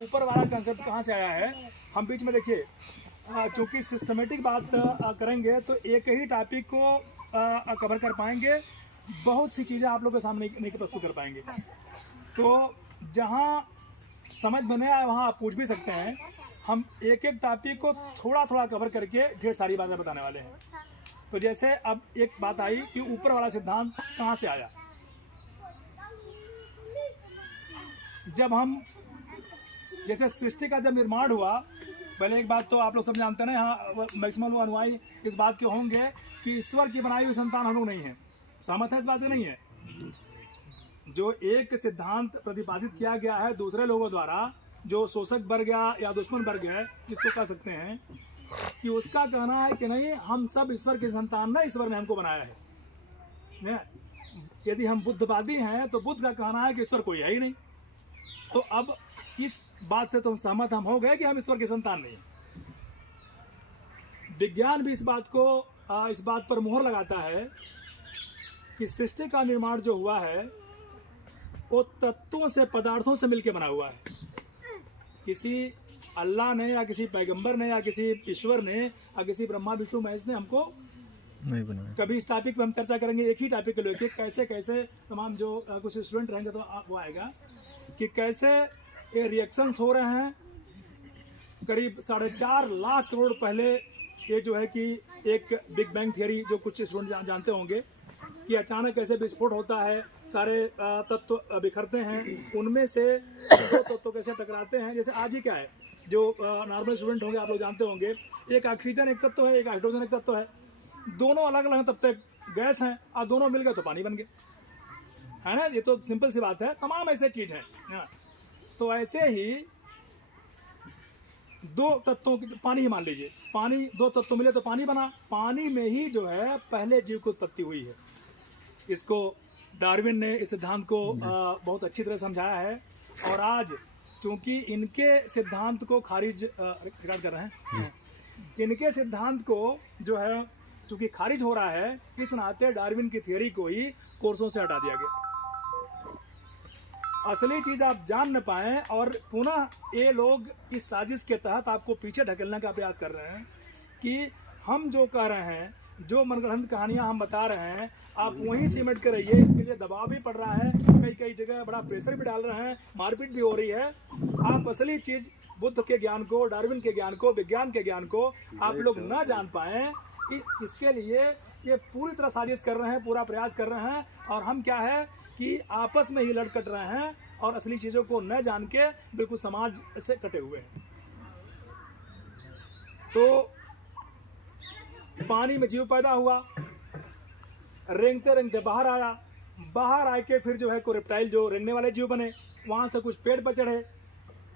ऊपर वाला कंसेप्ट कहाँ से आया है। हम बीच में देखिए चूँकि सिस्टमेटिक बात करेंगे तो एक ही टॉपिक को कवर कर पाएंगे, बहुत सी चीज़ें आप लोग के सामने नहीं प्रस्तुत कर पाएंगे। तो जहाँ समझ में नहीं आया वहाँ आप पूछ भी सकते हैं। हम एक एक टॉपिक को थोड़ा थोड़ा कवर करके ढेर सारी बातें बताने वाले हैं। तो जैसे अब एक बात आई कि ऊपर वाला सिद्धांत कहाँ से आया। जब हम जैसे सृष्टि का जब निर्माण हुआ, पहले एक बात तो आप लोग सब जानते हैं ना, यहाँ मैक्सिमम अनुयायी इस बात के होंगे कि ईश्वर की बनाई हुई संतान हम लोग नहीं है। सहमत है इस बात से? नहीं है। जो एक सिद्धांत प्रतिपादित किया गया है दूसरे लोगों द्वारा, जो शोषक वर्ग या दुश्मन वर्ग है जिसको कह सकते हैं, कि उसका कहना है कि नहीं हम सब ईश्वर की संतान ना, ईश्वर ने हमको बनाया है। यदि हम बुद्धवादी हैं तो बुद्ध का कहना है कि ईश्वर कोई है ही नहीं। तो अब इस बात से तो सहमत हम हो गए कि हम ईश्वर की संतान नहीं। विज्ञान भी इस बात पर मुहर लगाता है कि सृष्टि का निर्माण जो हुआ है वो तत्वों से, पदार्थों से मिलकर बना हुआ है। किसी अल्लाह ने या किसी पैगंबर ने या किसी ईश्वर ने या किसी ब्रह्मा विष्णु महेश ने हमको नहीं बनाया। कभी इस टॉपिक पे हम चर्चा करेंगे, एक ही टॉपिक को लेकर कैसे कैसे तमाम जो कुछ स्टूडेंट रहेंगे तो वो आएगा कि कैसे ये रिएक्शंस हो रहे हैं। करीब 4.5 लाख करोड़ पहले ये जो है कि एक बिग बैंग थियरी जो कुछ स्टूडेंट जानते होंगे कि अचानक कैसे विस्फोट होता है, सारे तत्व बिखरते हैं, उनमें से दो तत्व कैसे टकराते हैं। जैसे आज ही क्या है, जो नॉर्मल स्टूडेंट होंगे आप लोग जानते होंगे, एक ऑक्सीजन एक तत्व है, एक हाइड्रोजन एक तत्व है। दोनों अलग अलग तब तक गैस हैं और दोनों मिल गए तो पानी बन गए, है ना। ये तो सिंपल सी बात है। तमाम ऐसे चीज है। तो ऐसे ही दो तत्वों की, पानी ही मान लीजिए, पानी दो तत्व मिले तो पानी बना। पानी में ही जो है पहले जीव की उत्पत्ति हुई है। इसको डार्विन ने इस सिद्धांत को बहुत अच्छी तरह समझाया है। और आज चूंकि इनके सिद्धांत को खारिज रिकॉर्ड कर रहे हैं, इनके सिद्धांत को जो है चूंकि खारिज हो रहा है, इस नाते डार्विन की थियरी को ही कोर्सों से हटा दिया गया। असली चीज आप जान न पाए और पुनः ये लोग इस साजिश के तहत आपको पीछे ढकेलने का प्रयास कर रहे हैं कि हम जो कह रहे हैं, जो मनगढ़ंत कहानियां हम बता रहे हैं, आप वहीं सिमट कर रहिए। इसके लिए दबाव भी पड़ रहा है, कई जगह बड़ा प्रेशर भी डाल रहे हैं, मारपीट भी हो रही है। आप असली चीज बुद्ध के ज्ञान को, डार्विन के ज्ञान को, विज्ञान के ज्ञान को आप लोग न जान पाए, इसके लिए ये पूरी तरह साजिश कर रहे हैं, पूरा प्रयास कर रहे हैं। और हम क्या है कि आपस में ही लड़ कट रहे हैं और असली चीजों को न जान के बिल्कुल समाज से कटे हुए हैं। तो पानी में जीव पैदा हुआ, रेंगते रेंगते बाहर आया, बाहर आके फिर जो है को रेप्टाइल जो रेंगने वाले जीव बने, वहां से कुछ पेड़ पर चढ़े,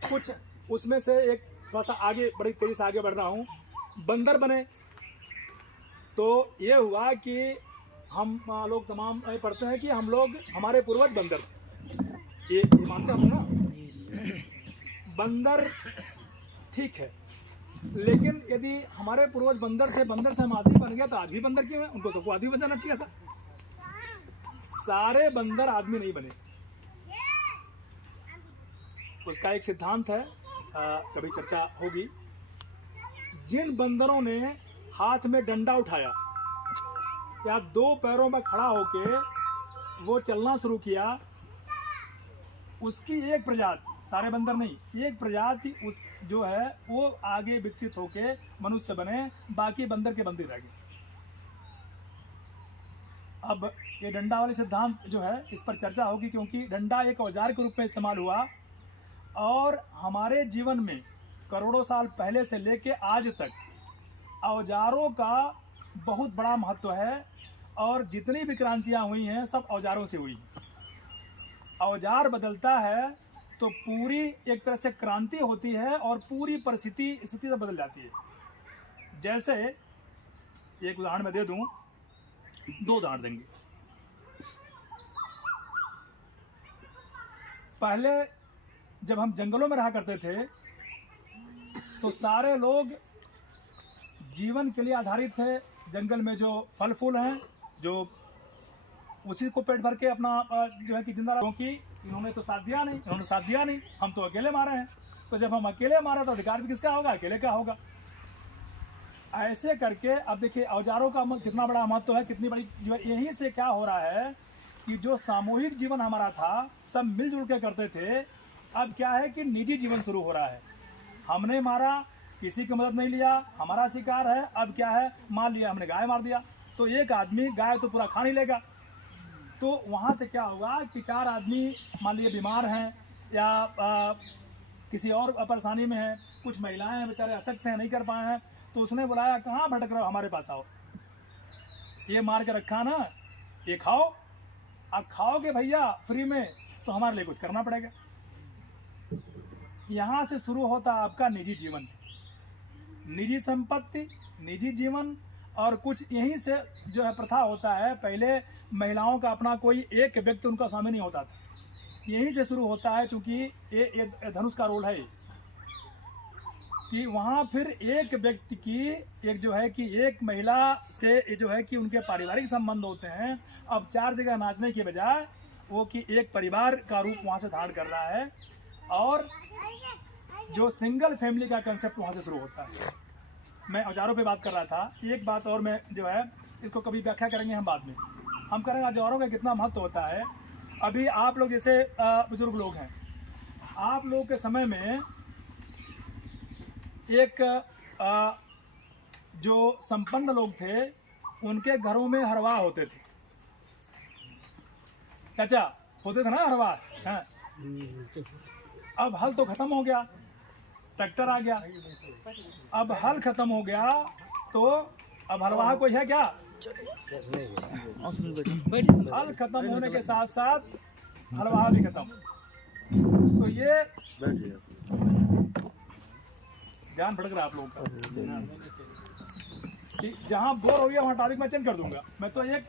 कुछ उसमें से एक थोड़ा सा आगे, बड़ी तेजी से आगे बढ़ रहा हूँ, बंदर बने। तो ये हुआ कि हम लोग तमाम पढ़ते हैं कि हम लोग, हमारे पूर्वज बंदर थे। ये मानते हैं ना, बंदर ठीक है, लेकिन यदि हमारे पूर्वज बंदर थे, बंदर से हम आदमी बन गया तो आदमी बंदर क्यों है? उनको सबको आदमी बन जाना चाहिए था। सारे बंदर आदमी नहीं बने। उसका एक सिद्धांत है, कभी चर्चा होगी। जिन बंदरों ने हाथ में डंडा उठाया या दो पैरों में खड़ा होके वो चलना शुरू किया, उसकी एक प्रजाति, सारे बंदर नहीं, एक प्रजाति उस जो है वो आगे विकसित होके मनुष्य बने, बाकी बंदर के बंदर रह गए। अब ये डंडा वाले सिद्धांत जो है इस पर चर्चा होगी, क्योंकि डंडा एक औजार के रूप में इस्तेमाल हुआ और हमारे जीवन में करोड़ों साल पहले से लेके आज तक औजारों का बहुत बड़ा महत्व है। और जितनी भी क्रांतियां हुई हैं सब औजारों से हुई। औजार बदलता है तो पूरी एक तरह से क्रांति होती है और पूरी परिस्थिति स्थिति से बदल जाती है। जैसे एक उदाहरण मैं दे दूं, दो उदाहरण देंगे। पहले जब हम जंगलों में रहा करते थे तो सारे लोग जीवन के लिए आधारित थे। जंगल में जो फल फूल हैं, जो उसी को पेट भर के अपना जो है कि जिंदा रहा। क्योंकि इन्होंने तो साथ दिया नहीं, हम तो अकेले मारे हैं। तो जब हम अकेले मारे तो अधिकार भी किसका होगा? अकेले का होगा। ऐसे करके अब देखिए औजारों का कितना बड़ा महत्व है, कितनी बड़ी जीवन। यहीं से क्या हो रहा है कि जो सामूहिक जीवन हमारा था, सब मिलजुल के करते थे, अब क्या है कि निजी जीवन शुरू हो रहा है। हमने मारा, किसी की मदद नहीं लिया, हमारा शिकार है। अब क्या है, मान लिया हमने गाय मार दिया, तो एक आदमी गाय तो पूरा खा नहीं लेगा। तो वहाँ से क्या होगा कि 4 आदमी मान लिए बीमार हैं या किसी और परेशानी में है, कुछ महिलाएं हैं बेचारे अशक्त हैं, नहीं कर पाए हैं, तो उसने बुलाया, कहाँ भटक रहे हो, हमारे पास आओ, ये मार के रखा ना, ये खाओ। अब खाओगे भैया फ्री में तो हमारे लिए कुछ करना पड़ेगा। यहाँ से शुरू होता आपका निजी जीवन, निजी संपत्ति, निजी जीवन। और कुछ यहीं से जो है प्रथा होता है, पहले महिलाओं का अपना कोई एक व्यक्ति उनका स्वामी नहीं होता था, यहीं से शुरू होता है। चूँकि ये धनुष का रोल है कि वहाँ फिर एक व्यक्ति की एक जो है कि एक महिला से जो है कि उनके पारिवारिक संबंध होते हैं। अब 4 जगह नाचने के बजाय वो कि एक परिवार का रूप वहाँ से धारण कर रहा है, और जो सिंगल फैमिली का कंसेप्ट वहाँ से शुरू होता है। मैं औजारों पे बात कर रहा था, एक बात और मैं जो है इसको कभी व्याख्या करेंगे हम बाद में, हम करेंगे औजारों का कितना महत्व होता है। अभी आप लोग जैसे बुजुर्ग लोग हैं, आप लोग के समय में एक जो संपन्न लोग थे उनके घरों में हरवाह होते थे, चाचा होते थे ना हरवाह, हैं? अब हल तो खत्म हो गया, ट्रैक्टर आ गया। अब हल खत्म हो गया तो अब हरवाह कोई है क्या? हल खत्म होने के साथ साथ हरवाह भी खत्म। तो ये ध्यान भटक रहा है आप लोगों का। जहाँ बोर हो गया वहाँ टॉपिक मैं चेंज कर दूंगा। मैं तो एक